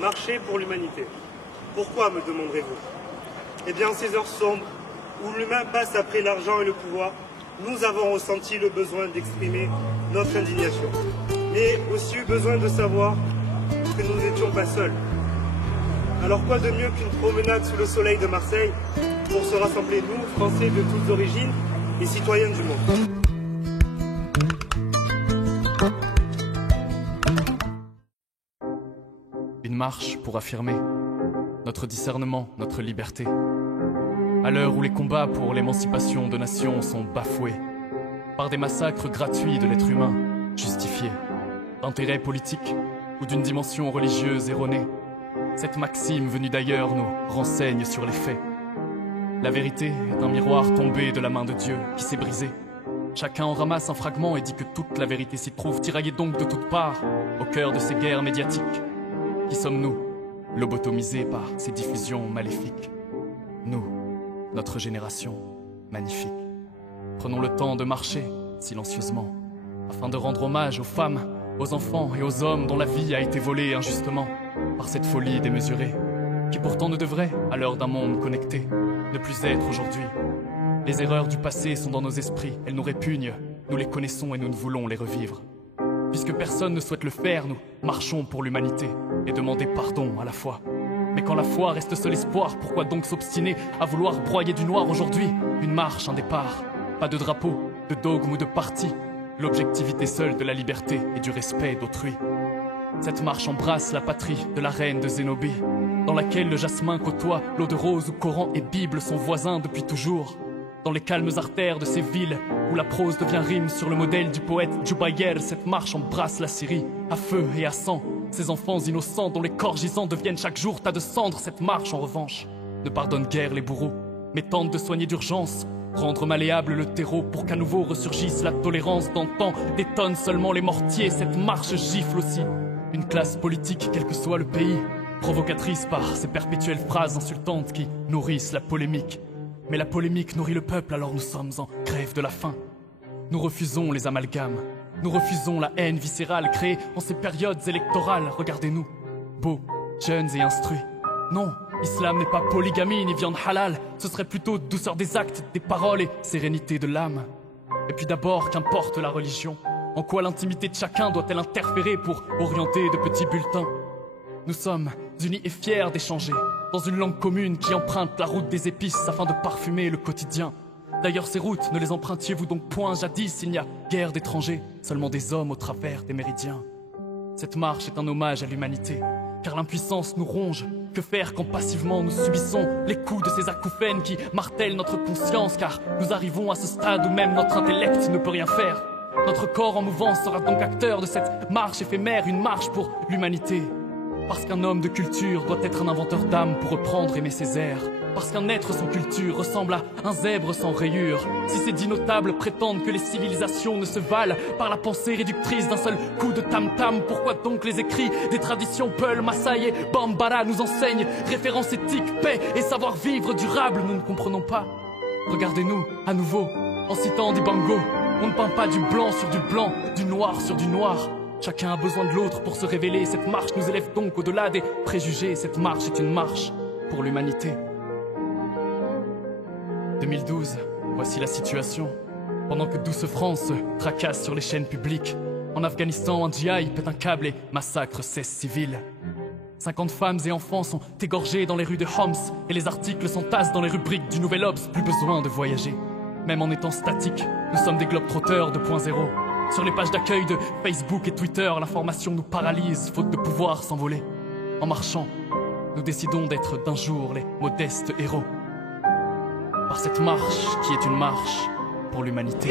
Marcher pour l'humanité. Pourquoi, me demanderez-vous? Eh bien, en ces heures sombres, où l'humain passe après l'argent et le pouvoir, nous avons ressenti le besoin d'exprimer notre indignation. Mais aussi eu besoin de savoir que nous n'étions pas seuls. Alors quoi de mieux qu'une promenade sous le soleil de Marseille pour se rassembler, nous, Français de toutes origines et citoyens du monde. Une marche pour affirmer notre discernement, notre liberté. À l'heure où les combats pour l'émancipation de nations sont bafoués par des massacres gratuits de l'être humain, justifiés d'intérêts politiques ou d'une dimension religieuse erronée, cette maxime venue d'ailleurs nous renseigne sur les faits. La vérité est un miroir tombé de la main de Dieu qui s'est brisé. Chacun en ramasse un fragment et dit que toute la vérité s'y trouve, tiraillée donc de toutes parts, au cœur de ces guerres médiatiques. Qui sommes-nous, lobotomisés par ces diffusions maléfiques? Nous, notre génération magnifique. Prenons le temps de marcher silencieusement, afin de rendre hommage aux femmes, aux enfants et aux hommes dont la vie a été volée injustement par cette folie démesurée, qui pourtant ne devrait, à l'heure d'un monde connecté, ne plus être aujourd'hui. Les erreurs du passé sont dans nos esprits, elles nous répugnent, nous les connaissons et nous ne voulons les revivre. Puisque personne ne souhaite le faire, nous marchons pour l'humanité et demander pardon à la fois. Mais quand la foi reste seul espoir, pourquoi donc s'obstiner à vouloir broyer du noir aujourd'hui? Une marche, un départ, pas de drapeau, de dogme ou de parti, l'objectivité seule de la liberté et du respect d'autrui. Cette marche embrasse la patrie de la reine de Zénobie, dans laquelle le jasmin côtoie l'eau de rose où Coran et Bible sont voisins depuis toujours. Dans les calmes artères de ces villes où la prose devient rime sur le modèle du poète Djubayer, cette marche embrasse la Syrie, à feu et à sang. Ces enfants innocents dont les corps gisants deviennent chaque jour tas de cendres. Cette marche en revanche ne pardonne guère les bourreaux, mais tente de soigner d'urgence, rendre malléable le terreau pour qu'à nouveau ressurgisse la tolérance d'antan. Détonne seulement les mortiers, cette marche gifle aussi une classe politique quel que soit le pays, provocatrice par ces perpétuelles phrases insultantes qui nourrissent la polémique. Mais la polémique nourrit le peuple, alors nous sommes en grève de la faim. Nous refusons les amalgames, nous refusons la haine viscérale créée en ces périodes électorales. Regardez-nous, beaux, jeunes et instruits. Non, l'islam n'est pas polygamie ni viande halal, ce serait plutôt douceur des actes, des paroles et sérénité de l'âme. Et puis d'abord, qu'importe la religion, en quoi l'intimité de chacun doit-elle interférer pour orienter de petits bulletins? Nous sommes unis et fiers d'échanger dans une langue commune qui emprunte la route des épices afin de parfumer le quotidien. D'ailleurs ces routes, ne les empruntiez-vous donc point jadis? Il n'y a guère d'étrangers, seulement des hommes au travers des méridiens. Cette marche est un hommage à l'humanité, car l'impuissance nous ronge. Que faire quand passivement nous subissons les coups de ces acouphènes qui martèlent notre conscience? Car nous arrivons à ce stade où même notre intellect ne peut rien faire. Notre corps en mouvance sera donc acteur de cette marche éphémère, une marche pour l'humanité. Parce qu'un homme de culture doit être un inventeur d'âme pour reprendre aimer ses airs. Parce qu'un être sans culture ressemble à un zèbre sans rayures. Si ces dix notables prétendent que les civilisations ne se valent par la pensée réductrice d'un seul coup de tam-tam, pourquoi donc les écrits des traditions Peul, Maasai et Bambara nous enseignent référence éthique, paix et savoir-vivre durable? Nous ne comprenons pas. Regardez-nous, à nouveau, en citant des bangos. On ne peint pas du blanc sur du blanc, du noir sur du noir. Chacun a besoin de l'autre pour se révéler. Cette marche nous élève donc au-delà des préjugés. Cette marche est une marche pour l'humanité. 2012, voici la situation. Pendant que Douce France se tracasse sur les chaînes publiques, en Afghanistan, un djihad pète un câble et massacre 16 civils. 50 femmes et enfants sont égorgés dans les rues de Homs et les articles s'entassent dans les rubriques du Nouvel Obs. Plus besoin de voyager. Même en étant statique, nous sommes des globetrotters 2.0. Sur les pages d'accueil de Facebook et Twitter, l'information nous paralyse, faute de pouvoir s'envoler. En marchant, nous décidons d'être d'un jour les modestes héros. Par cette marche qui est une marche pour l'humanité.